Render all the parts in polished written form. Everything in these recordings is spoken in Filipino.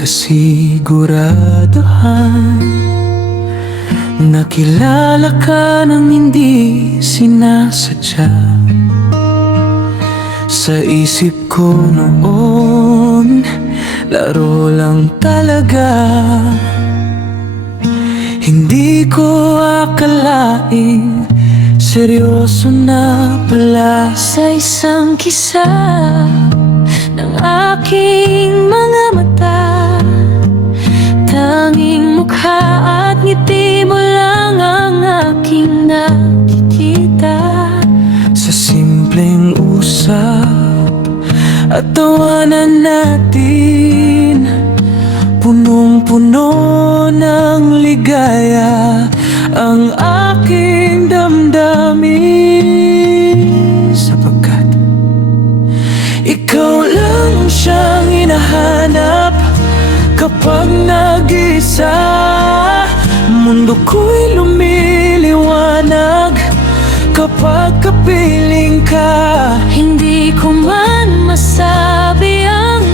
kasiguraduhan. Nakilala ka ng hindi sinasadya. Sa isip ko noon, laro lang talaga. Hindi ko akalain seryoso na pala. Sa isang kisa ng aking mga mata, tanging mukha at ngiti mo lang ang aking nakikita. Sa simpleng usap at tawanan natin, punong-puno ng ligaya ang aking damdamin. Sapagkat ikaw lang siyang hinahanap kapag nag-isa. Mundo ko'y lumiliwanag kapag kapiling ka. Hindi ko man masabi ang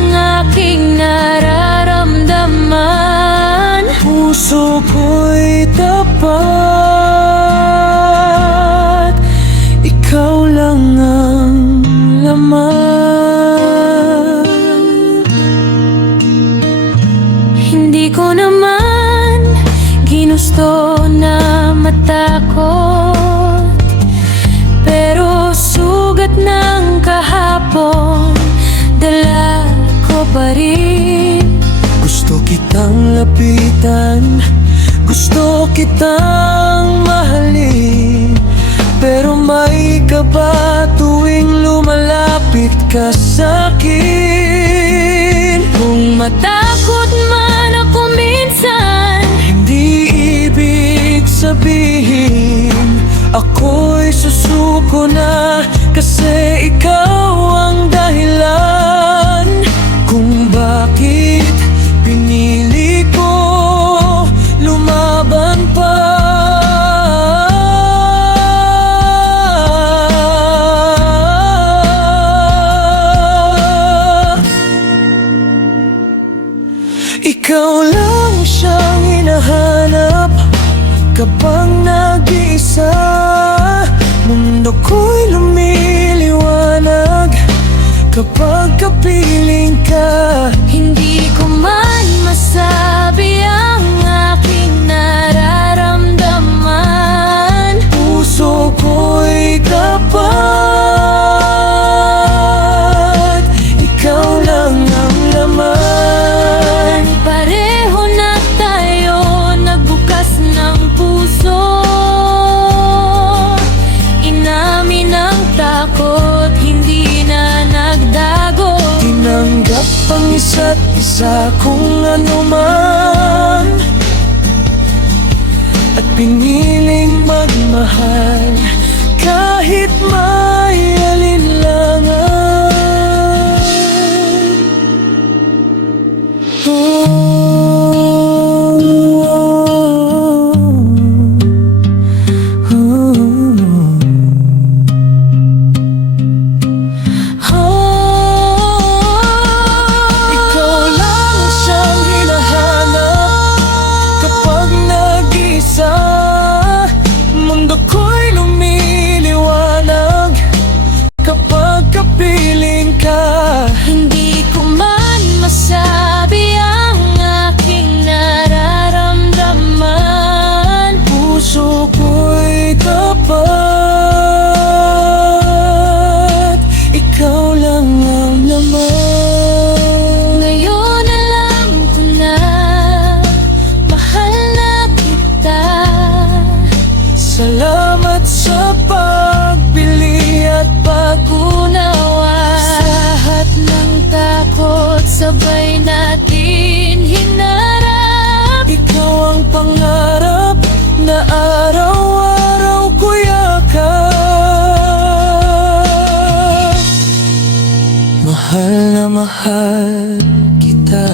aking nararamdaman. Puso ko'y tapat, ikaw lang ang laman. Hindi ko naman ginusto na matakot, pero sugat ng kahapon dala ko pa rin. Gusto kitang lapitan, gusto kitang mahalin, pero may kaba tuwing lumalapit ka sa'kin. Kung matakot man ako minsan, hindi ibig sabihin ako'y susuko na, kasi ikaw ang dahilan kung bakit pinili ko lumaban pa. Ikaw lang siyang hinahanap kapag nag-iisa. Mundo ko'y lumiliwanag kapag kapiling ka. Hindi ko man masabi ang aking nararamdaman. Puso ko'y tapat, ikaw lang ang laman. Pareho na tayo nagbukas ng puso, inamin ang takot, hindi na nagdago. Tinanggap ang isa't isa kung ano man, at piniling magmahal kahit may alinlangan. Ikaw lang siyang hinahanap kapag nag-isa. Mundo ko'y lumiliwanag kapag kapiling ka. Hindi ko man masabi ang aking nararamdaman. Puso ko'y tapat, ikaw lang ang laman. Ngayon alam ko na mahal na kita. Salamat sa pagbili at pag-unawa. Sa lahat ng takot, sabay natin hinarap. Ikaw ang pangarap na araw-araw ko yakap. Mahal na mahal kita.